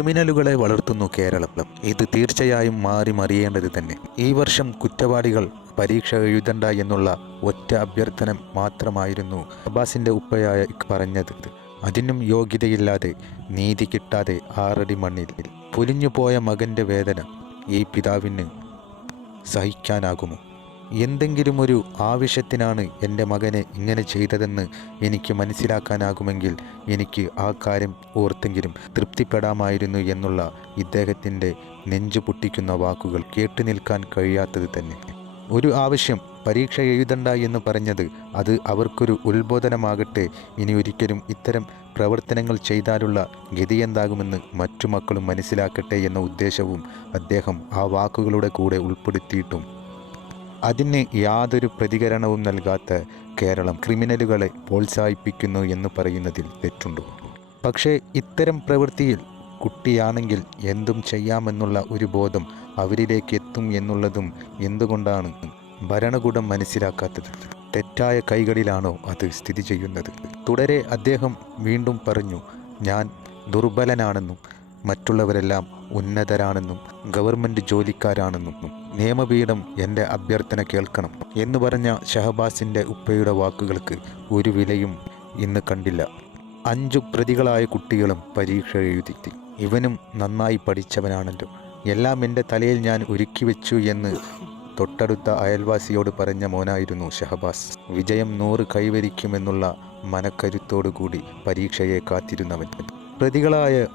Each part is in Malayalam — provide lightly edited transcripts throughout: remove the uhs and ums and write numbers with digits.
ക്രിമിനലുകളെ വളർത്തുന്നു കേരളം. ഇത് തീർച്ചയായും മാറി മറിയേണ്ടത് തന്നെ. ഈ വർഷം കുറ്റവാളികൾ പരീക്ഷ എഴുതണ്ട എന്നുള്ള ഒറ്റ അഭ്യർത്ഥന മാത്രമായിരുന്നു അബ്ബാസിന്റെ ഉപ്പയായ പറഞ്ഞത്. അതിനും യോഗ്യതയില്ലാതെ, നീതി കിട്ടാതെ ആറടി മണ്ണിൽ പൊലിഞ്ഞുപോയ മകന്റെ വേദന ഈ പിതാവിന് സഹിക്കാനാകുമോ? എന്തെങ്കിലും ഒരു ആവശ്യത്തിനാണ് എൻ്റെ മകനെ ഇങ്ങനെ ചെയ്തതെന്ന് എനിക്ക് മനസ്സിലാക്കാനാകുമെങ്കിൽ എനിക്ക് ആ കാര്യം ഓർത്തെങ്കിലും തൃപ്തിപ്പെടാമായിരുന്നു എന്നുള്ള ഇദ്ദേഹത്തിൻ്റെ നെഞ്ചു പൊട്ടിക്കുന്ന വാക്കുകൾ കേട്ടു നിൽക്കാൻ കഴിയാത്തത് തന്നെ. ഒരു ആവശ്യം പരീക്ഷ എഴുതണ്ട എന്ന് പറഞ്ഞത് അത് അവർക്കൊരു ഉത്ബോധനമാകട്ടെ. ഇനി ഒരിക്കലും ഇത്തരം പ്രവർത്തനങ്ങൾ ചെയ്താലുള്ള ഗതിയെന്താകുമെന്ന് മറ്റു മക്കളും മനസ്സിലാക്കട്ടെ എന്ന ഉദ്ദേശവും അദ്ദേഹം ആ വാക്കുകളുടെ കൂടെ ഉൾപ്പെടുത്തിയിട്ടും അതിന് യാതൊരു പ്രതികരണവും നൽകാത്ത കേരളം ക്രിമിനലുകളെ പ്രോത്സാഹിപ്പിക്കുന്നു എന്ന് പറയുന്നതിൽ തെറ്റുണ്ടോ? പക്ഷേ ഇത്തരം പ്രവൃത്തിയിൽ കുട്ടിയാണെങ്കിൽ എന്തും ചെയ്യാമെന്നുള്ള ഒരു ബോധം അവരിലേക്ക് എത്തും എന്നുള്ളതും എന്തുകൊണ്ടാണ് ഭരണകൂടം മനസ്സിലാക്കാത്തത്? തെറ്റായ കൈകളിലാണോ അത് സ്ഥിതി ചെയ്യുന്നത്? തുടരെ അദ്ദേഹം വീണ്ടും പറഞ്ഞു, ഞാൻ ദുർബലനാണെന്നും മറ്റുള്ളവരെല്ലാം ഉന്നതരാണെന്നും ഗവൺമെൻറ് ജോലിക്കാരാണെന്നും നിയമപീഠം എൻ്റെ അഭ്യർത്ഥന കേൾക്കണം എന്ന് പറഞ്ഞ ഷഹബാസിൻ്റെ ഉപ്പയുടെ വാക്കുകൾക്ക് ഒരു വിലയും ഇന്ന് കണ്ടില്ല. 5 പ്രതികളായ കുട്ടികളും പരീക്ഷ എഴുതി. ഇവനും നന്നായി പഠിച്ചവനാണല്ലോ, എല്ലാം എൻ്റെ തലയിൽ ഞാൻ ഒരുക്കി വെച്ചു എന്ന് തൊട്ടടുത്ത അയൽവാസിയോട് പറഞ്ഞ മോനായിരുന്നു ഷഹബാസ്. വിജയം 100 കൈവരിക്കുമെന്നുള്ള മനക്കരുത്തോടുകൂടി പരീക്ഷയെ കാത്തിരുന്നവൻ. പ്രതികളായ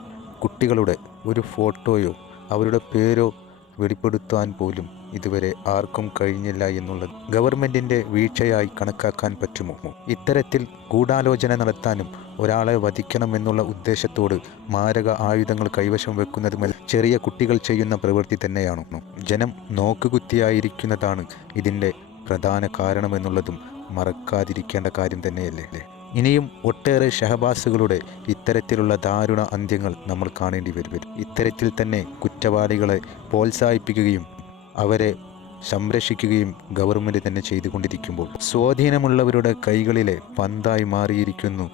കുട്ടികളുടെ ഒരു ഫോട്ടോയോ അവരുടെ പേരോ വെളിപ്പെടുത്താൻ പോലും ഇതുവരെ ആർക്കും കഴിഞ്ഞില്ല എന്നുള്ളത് ഗവൺമെൻറ്റിൻ്റെ വീഴ്ചയായി കണക്കാക്കാൻ പറ്റുമോ? ഇത്തരത്തിൽ ഗൂഢാലോചന നടത്താനും ഒരാളെ വധിക്കണമെന്നുള്ള ഉദ്ദേശത്തോട് മാരക ആയുധങ്ങൾ കൈവശം വെക്കുന്നതുമല്ല ചെറിയ കുട്ടികൾ ചെയ്യുന്ന പ്രവൃത്തി തന്നെയാണോ? ജനം നോക്കുകുത്തിയായിരിക്കുന്നതാണ് ഇതിൻ്റെ പ്രധാന കാരണമെന്നുള്ളതും മറക്കാതിരിക്കേണ്ട കാര്യം തന്നെയല്ലേ? ഇനിയും ഒട്ടേറെ ഷഹബാസുകളുടെ ഇത്തരത്തിലുള്ള ദാരുണ അന്ത്യങ്ങൾ നമ്മൾ കാണേണ്ടി വരും. ഇത്തരത്തിൽ തന്നെ കുറ്റവാളികളെ പ്രോത്സാഹിപ്പിക്കുകയും അവരെ സംരക്ഷിക്കുകയും ഗവൺമെൻറ് തന്നെ ചെയ്തുകൊണ്ടിരിക്കുമ്പോൾ സ്വാധീനമുള്ളവരുടെ കൈകളിലെ പന്തായി മാറിയിരിക്കുന്നു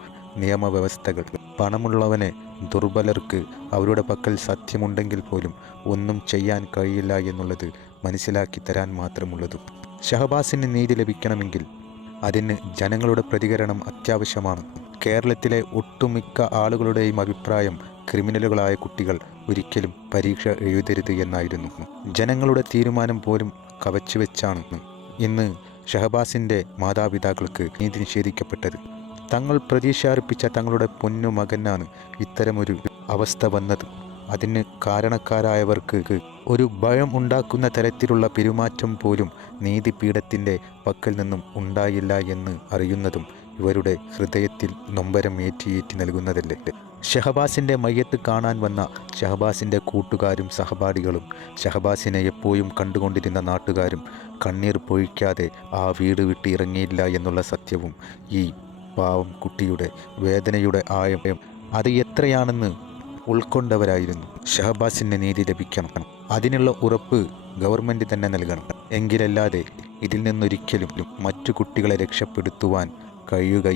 നിയമവ്യവസ്ഥകൾ. പണമുള്ളവനെ ദുർബലർക്ക് അവരുടെ പക്കൽ സത്യമുണ്ടെങ്കിൽ പോലും ഒന്നും ചെയ്യാൻ കഴിയില്ല എന്നുള്ളത് മനസ്സിലാക്കി തരാൻ മാത്രമുള്ളതും. ഷഹബാസിന് നീതി ലഭിക്കണമെങ്കിൽ അതിന് ജനങ്ങളുടെ പ്രതികരണം അത്യാവശ്യമാണ്. കേരളത്തിലെ ഒട്ടുമിക്ക ആളുകളുടെയും അഭിപ്രായം ക്രിമിനലുകളായ കുട്ടികൾ ഒരിക്കലും പരീക്ഷ എഴുതരുത് എന്നായിരുന്നു. ജനങ്ങളുടെ തീരുമാനം പോലും കവച്ചുവെച്ചാണ് ഇന്ന് ഷഹബാസിൻ്റെ മാതാപിതാക്കൾക്ക് നീതി നിഷേധിക്കപ്പെട്ടത്. തങ്ങൾ പ്രതീക്ഷ അർപ്പിച്ച തങ്ങളുടെ പൊന്നു മകനാണ് ഇത്തരമൊരു അവസ്ഥ വന്നത്. അതിന് കാരണക്കാരായവർക്ക് ഒരു ഭയം ഉണ്ടാക്കുന്ന തരത്തിലുള്ള പെരുമാറ്റം പോലും നീതിപീഠത്തിൻ്റെ പക്കൽ നിന്നും ഉണ്ടായില്ല എന്ന് അറിയുന്നതും ഇവരുടെ ഹൃദയത്തിൽ നൊമ്പരം ഏറ്റി നൽകുന്നതല്ലേ? ഷഹബാസിൻ്റെ മയ്യത്ത് കാണാൻ വന്ന ഷഹബാസിൻ്റെ കൂട്ടുകാരും സഹപാഠികളും ഷഹബാസിനെ എപ്പോഴും കണ്ടുകൊണ്ടിരുന്ന നാട്ടുകാരും കണ്ണീർ പൊഴിക്കാതെ ആ വീട് വിട്ട് ഇറങ്ങിയില്ല എന്നുള്ള സത്യവും ഈ പാവം കുട്ടിയുടെ വേദനയുടെ ആഴം അത് എത്രയാണെന്ന് ഉൾക്കൊണ്ടവരായിരുന്നു. ഷഹബാസിന് നീതി ലഭിക്കണം, അതിനുള്ള ഉറപ്പ് ഗവൺമെൻറ് തന്നെ നൽകണം. എങ്കിലല്ലാതെ ഇതിൽ നിന്നൊരിക്കലും മറ്റു കുട്ടികളെ രക്ഷപ്പെടുത്തുവാൻ കഴിയുകയില്ല.